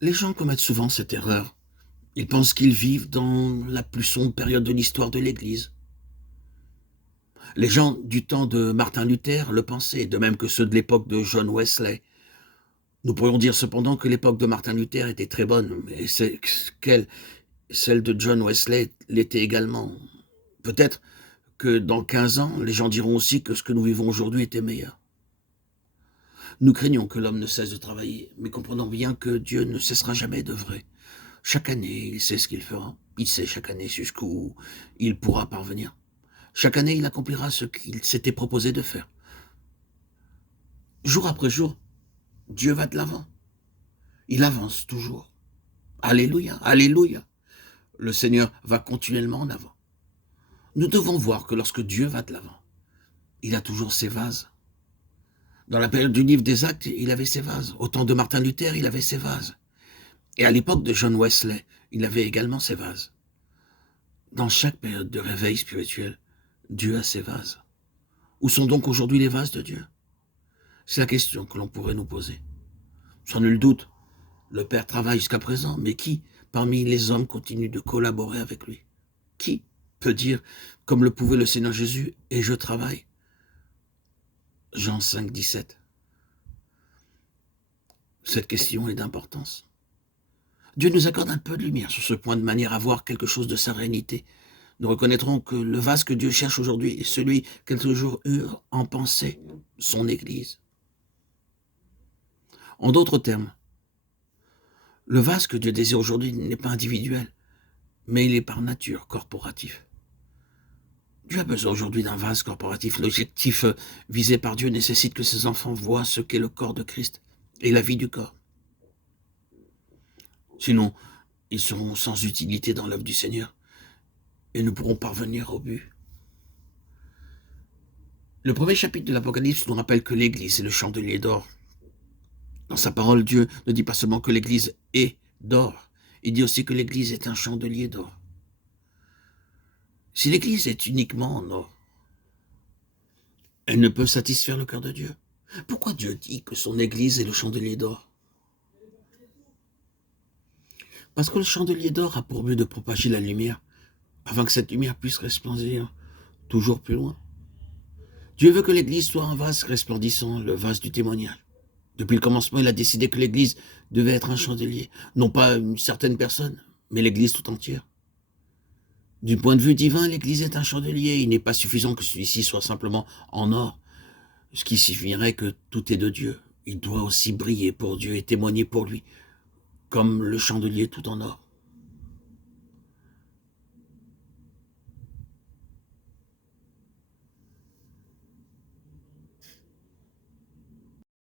Les gens commettent souvent cette erreur. Ils pensent qu'ils vivent dans la plus sombre période de l'histoire de l'Église. Les gens du temps de Martin Luther le pensaient, de même que ceux de l'époque de John Wesley. Nous pourrions dire cependant que l'époque de Martin Luther était très bonne, mais celle de John Wesley l'était également. Peut-être que dans 15 ans, les gens diront aussi que ce que nous vivons aujourd'hui était meilleur. Nous craignons que l'homme ne cesse de travailler, mais comprenons bien que Dieu ne cessera jamais d'œuvrer. Chaque année, il sait ce qu'il fera. Il sait chaque année jusqu'où il pourra parvenir. Chaque année, il accomplira ce qu'il s'était proposé de faire. Jour après jour, Dieu va de l'avant. Il avance toujours. Alléluia, alléluia. Le Seigneur va continuellement en avant. Nous devons voir que lorsque Dieu va de l'avant, il a toujours ses vases. Dans la période du livre des Actes, il avait ses vases. Au temps de Martin Luther, il avait ses vases. Et à l'époque de John Wesley, il avait également ses vases. Dans chaque période de réveil spirituel, Dieu a ses vases. Où sont donc aujourd'hui les vases de Dieu? C'est la question que l'on pourrait nous poser. Sans nul doute, le Père travaille jusqu'à présent, mais qui, parmi les hommes, continue de collaborer avec lui? Qui peut dire, comme le pouvait le Seigneur Jésus, « Et je travaille » Jean 5, 17. Cette question est d'importance. Dieu nous accorde un peu de lumière sur ce point de manière à voir quelque chose de sérénité. Nous reconnaîtrons que le vase que Dieu cherche aujourd'hui est celui qu'elle a toujours eu en pensée, son Église. En d'autres termes, le vase que Dieu désire aujourd'hui n'est pas individuel, mais il est par nature corporatif. Dieu a besoin aujourd'hui d'un vase corporatif. L'objectif visé par Dieu nécessite que ses enfants voient ce qu'est le corps de Christ et la vie du corps. Sinon, ils seront sans utilité dans l'œuvre du Seigneur et ne pourront parvenir au but. Le premier chapitre de l'Apocalypse nous rappelle que l'Église est le chandelier d'or. Dans sa parole, Dieu ne dit pas seulement que l'Église est d'or, il dit aussi que l'Église est un chandelier d'or. Si l'Église est uniquement en or, elle ne peut satisfaire le cœur de Dieu. Pourquoi Dieu dit que son Église est le chandelier d'or? Parce que le chandelier d'or a pour but de propager la lumière, afin que cette lumière puisse resplendir toujours plus loin. Dieu veut que l'Église soit un vase resplendissant, le vase du témoignage. Depuis le commencement, il a décidé que l'Église devait être un chandelier, non pas une certaine personne, mais l'Église tout entière. Du point de vue divin, l'Église est un chandelier. Il n'est pas suffisant que celui-ci soit simplement en or, ce qui signifierait que tout est de Dieu. Il doit aussi briller pour Dieu et témoigner pour lui, comme le chandelier tout en or.